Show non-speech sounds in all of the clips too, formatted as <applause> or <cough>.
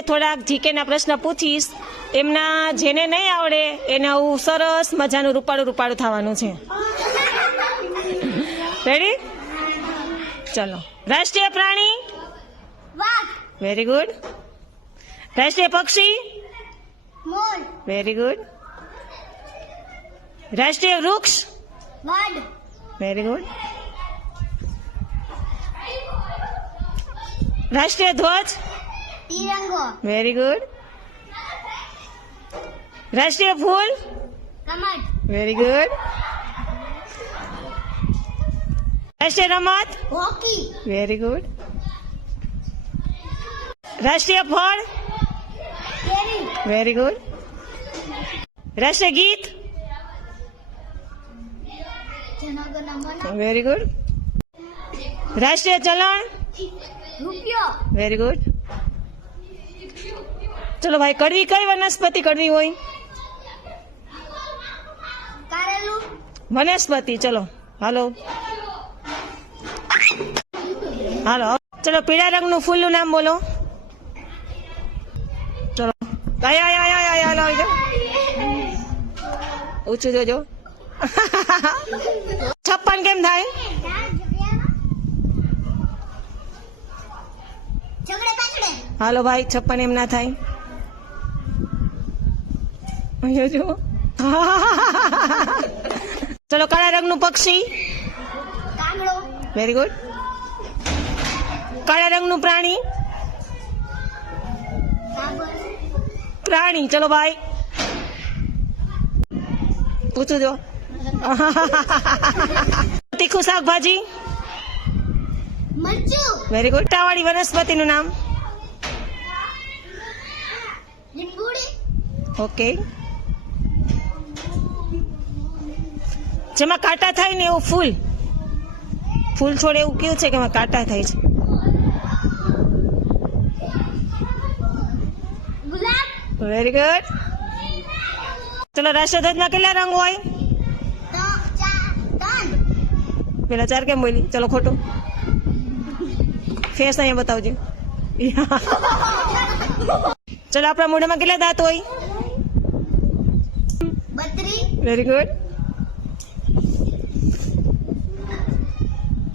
થોડાક જીકેના પ્રશ્ન પૂછીશ. એમના જેને નહીં આવડે એને આવું સરસ મજાનું રૂપાળું રૂપાળું થવાનું છે. રેડી ચલો. રાષ્ટ્રીય પ્રાણી? વેરી ગુડ રાષ્ટ્રીય પક્ષી? વેરી ગુડ રાષ્ટ્રીય વૃક્ષ? વેરી ગુડ રાષ્ટ્રીય ધ્વજ? તિરંગો વેરી ગુડ રાષ્ટ્રીય ફૂલ કમળ વેરી ગુડ રાષ્ટ્રીય રમત હોકી વેરી ગુડ રાષ્ટ્રીય ફળ કેરી વેરી ગુડ રાષ્ટ્રીય ગીત જનગણ મન વેરી ગુડ રાષ્ટ્રીય ચલણ રૂપિયો વેરી ગુડ ચલો ભાઈ કડવી કઈ વનસ્પતિ કડવી હોય? વનસ્પતિ ચલો હાલો. હાલો ચલો પીળા રંગનું ફૂલનું નામ બોલો. ચલો. ઊંચું જોજો. <laughs> છપ્પન કેમ થાય? હાલો ભાઈ છપ્પન એમ ના થાય. અહીંયા જો ચલો કાળા રંગનું પક્ષી. વેરી ગુડ કાળા રંગનું પ્રાણી. પ્રાણી. ચલો ભાઈ. પૂછું જો. તીખું શાકભાજી. વેરી ગુડ ટાવાળી વનસ્પતિનું નામ. ઓકે જેમાં કાંટા થાય ને એવું ફૂલ. ફૂલ છોડ એવું કેવું છે કે એમાં કાંટા થાય છે? વેરી ગુડ ચલો રાષ્ટ્રધ્વજમાં કેટલા રંગ હોય? પેલા ચાર કેમ બોલી? ચલો ખોટું. ફેસ અહીંયા બતાવજો. ચલો આપણા મોઢામાં કેટલા દાંત હોય? વેરી ગુડ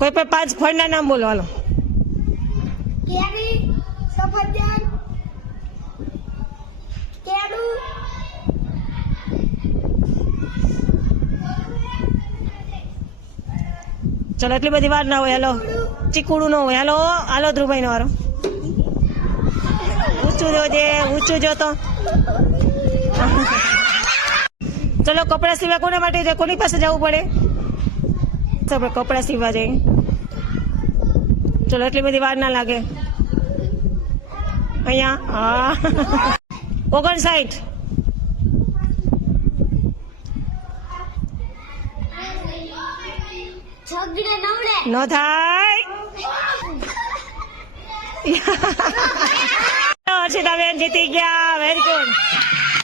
કોઈ પણ પાંચ ફળના નામ બોલો હાલો. કેરી સફરજન કેળું ચલો એટલી બધી વાર ના હોય હાલો. ચીકુડું. ન હોય. હાલો હાલો ધ્રુવભાઈ નો વારો. ઊંચું જોજે ઊંચું જો તો. ચલો કપડા સીવા કોના માટે કોની પાસે જવું પડે? આપણે કપડા સીવા જઈએ. ચલો એટલી બધી વાર ના લાગે અહીંયા હા ઓગણસાઠ ઝઘડે નવડે ન થાય હર્ષિતાબેન જીતી ગયા વેરી ગુડ